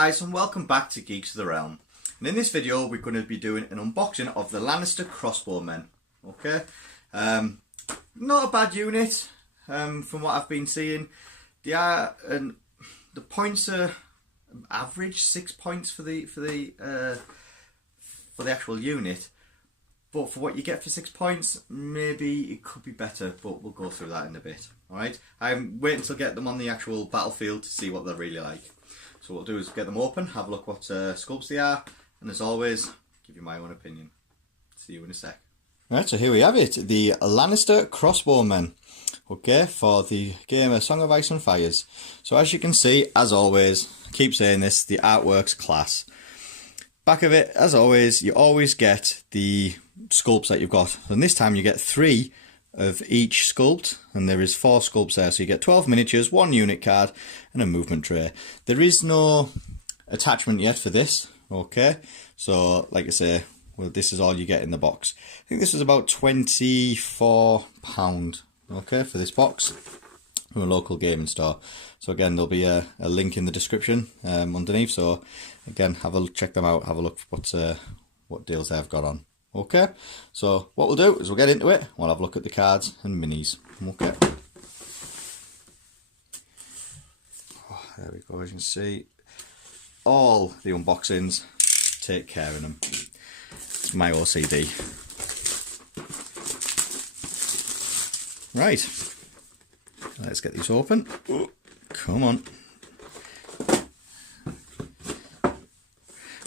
guys, and welcome back to Geeks of the Realm. And in this video we're going to be doing an unboxing of the Lannister Crossbow men. Okay, not a bad unit from what I've been seeing. They are, and the points are average 6 points for the actual unit. But for what you get for 6 points, maybe it could be better, but we'll go through that in a bit. Alright, I'm waiting to get them on the actual battlefield to see what they're really like. So what we'll do is get them open, have a look what sculpts they are, and as always, give you my own opinion. See you in a sec. Right, so here we have it, the Lannister Crossbow men. Okay, for the game A Song of Ice and Fires. So as you can see, as always, I keep saying this, the artwork's class. Back of it, as always, you always get the sculpts that you've got. And this time you get 3 of each sculpt, and there is 4 sculpts there. So you get 12 miniatures, 1 unit card, and a movement tray. There is no attachment yet for this, okay? So, like I say, well, this is all you get in the box. I think this is about £24, okay, for this box from a local gaming store. So again, there'll be a link in the description underneath. So again, check them out, have a look what deals they've got on. Okay, so what we'll do is we'll get into it. We'll have a look at the cards and minis. Okay. Oh, there we go. As you can see, all the unboxings take care of them. It's my OCD. Right, let's get these open. Oh, come on.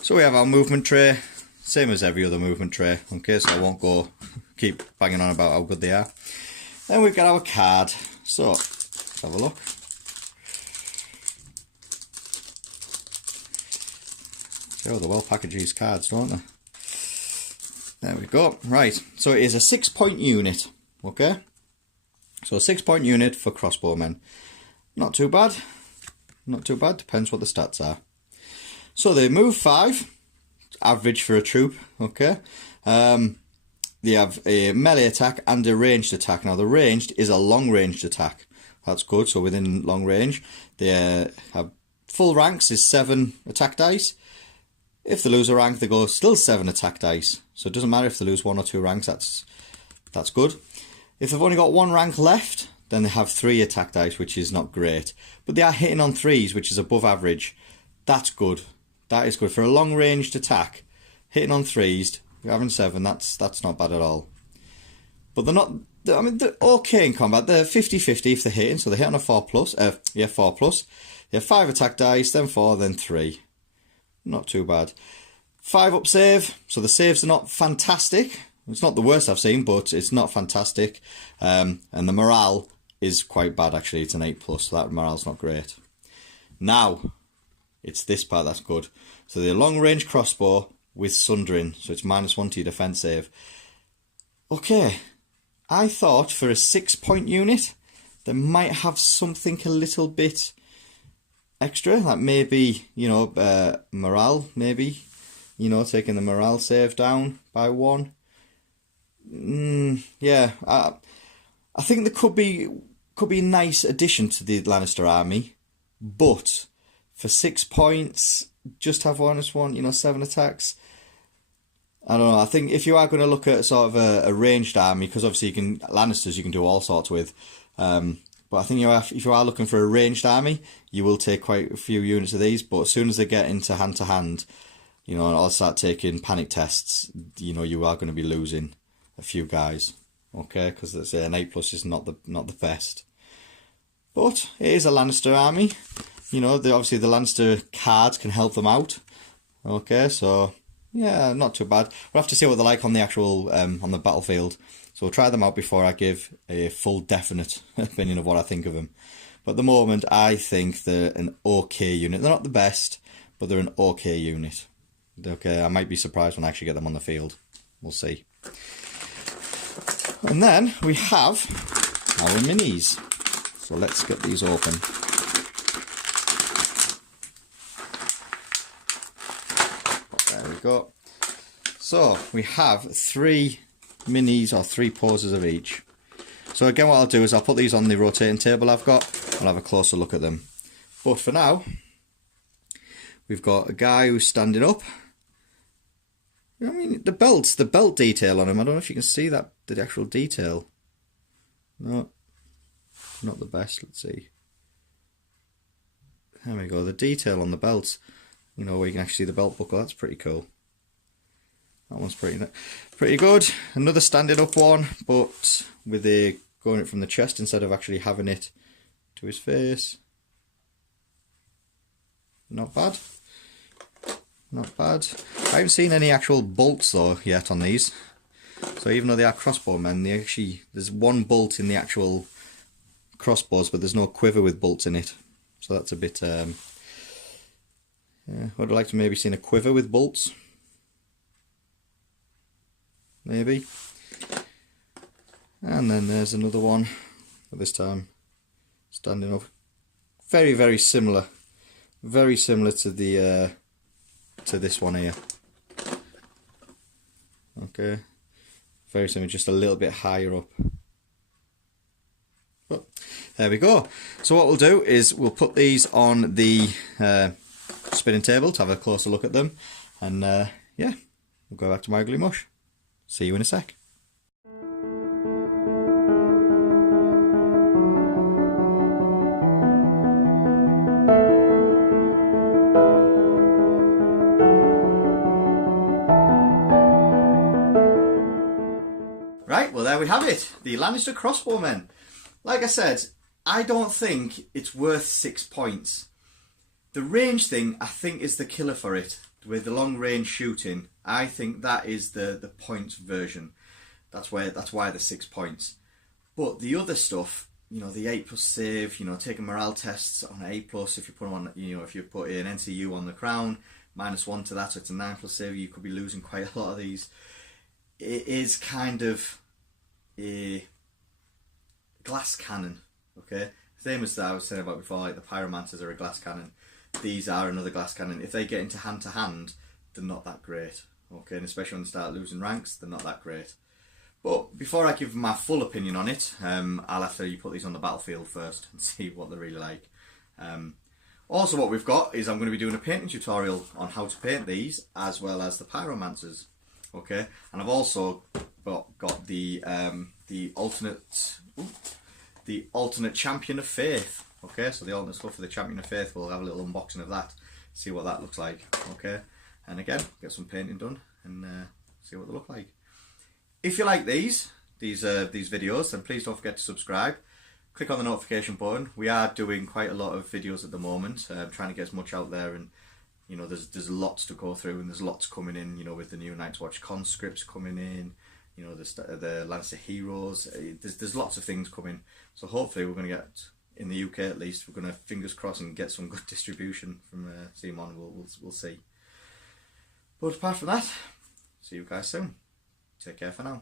So we have our movement tray, same as every other movement tray, okay, so I won't keep banging on about how good they are. Then we've got our card, so let's have a look. Oh, they're well packaged, these cards, don't they? There we go. Right, so it is a 6-point unit, okay? So a 6-point unit for crossbowmen. Not too bad. Not too bad, depends what the stats are. So they move 5, average for a troop, okay? They have a melee attack and a ranged attack. Now the ranged is a long ranged attack. That's good, so within long range. They have full ranks is 7 attack dice. If they lose a rank, they go still 7 attack dice. So it doesn't matter if they lose 1 or 2 ranks, that's good. If they've only got 1 rank left, then they have 3 attack dice, which is not great. But they are hitting on 3s, which is above average. That's good. That is good. For a long-ranged attack, hitting on 3s, having 7, that's not bad at all. But they're not, I mean, they're okay in combat. They're 50-50 if they're hitting, so they hit on a 4+. 4+. They have 5 attack dice, then 4, then 3. Not too bad. 5 up save, so the saves are not fantastic. It's not the worst I've seen, but it's not fantastic. And the morale is quite bad, actually. It's an 8+, so that morale's not great. Now, it's this part that's good. So the long-range crossbow with sundering, so it's -1 to your defense save. Okay, I thought for a 6-point unit, they might have something a little bit extra, like maybe, you know, morale, maybe, you know, taking the morale save down by 1. Yeah, I think there could be a nice addition to the Lannister army, but for 6 points, just have -1, you know, 7 attacks. I don't know. I think if you are going to look at sort of a ranged army, because obviously Lannisters you can do all sorts with, but I think if you are looking for a ranged army, you will take quite a few units of these. But as soon as they get into hand to hand, you know, and I'll start taking panic tests, you know, you are going to be losing a few guys, okay? Because let's say an 8+ is not the best. But it is a Lannister army. You know, obviously the Lannister cards can help them out. Okay, so yeah, not too bad. We'll have to see what they're like on the actual on the battlefield. So we'll try them out before I give a full definite opinion of what I think of them. But at the moment, I think they're an okay unit. They're not the best, but they're an okay unit. Okay, I might be surprised when I actually get them on the field. We'll see. And then we have our minis. So let's get these open. There we go. So we have 3 minis, or 3 poses of each. So again, what I'll do is I'll put these on the rotating table I've got. I'll have a closer look at them. But for now, We've got a guy who's standing up. I mean, the belt detail on him, I don't know if you can see that, the actual detail. No, not the best, let's see. There we go, the detail on the belt. You know, where you can actually see the belt buckle, that's pretty cool. That one's pretty good. Another standing up one, but with the going it from the chest instead of actually having it to his face. Not bad. Not bad. I haven't seen any actual bolts though yet on these. So even though they are crossbow men, there's one bolt in the actual crossbows, but there's no quiver with bolts in it. So that's a bit. Yeah, would have liked to maybe seen a quiver with bolts. Maybe. And then there's another one. But this time, standing up. Very, very similar. Very similar to the. To this one here. Okay, very similar, just a little bit higher up. But there we go. So what we'll do is we'll put these on the spinning table to have a closer look at them, and yeah, we'll go back to my ugly mush. See you in a sec. Right, well there we have it, the Lannister Crossbow men. Like I said, I don't think it's worth 6 points. The range thing, I think, is the killer for it. With the long range shooting, I think that is the points version. That's why the 6 points. But the other stuff, you know, the 8+ save, you know, taking morale tests on 8+, if you put on, you know, if you put an NCU on the crown, -1 to that, so it's a 9+ save, you could be losing quite a lot of these. It is kind of a glass cannon, okay? Same as I was saying about before, like the pyromancers are a glass cannon. These are another glass cannon. If they get into hand to hand, they're not that great, okay? And especially when they start losing ranks, they're not that great. But before I give my full opinion on it, I'll have to put these on the battlefield first and see what they're really like. Also what we've got is I'm going to be doing a painting tutorial on how to paint these, as well as the pyromancers. Okay, and I've also got the alternate champion of faith. Okay, so the alternate stuff for the champion of faith. We'll have a little unboxing of that, see what that looks like. Okay, and again, get some painting done and see what they look like. If you like these videos, then please don't forget to subscribe. Click on the notification button. We are doing quite a lot of videos at the moment, trying to get as much out there, and you know, there's lots to go through, and there's lots coming in, you know, with the new Night's Watch conscripts coming in, you know, the Lannister heroes, there's lots of things coming, so hopefully we're going to get, in the UK at least, we're going to, fingers crossed, and get some good distribution from CMON. We'll see. But apart from that, see you guys soon. Take care for now.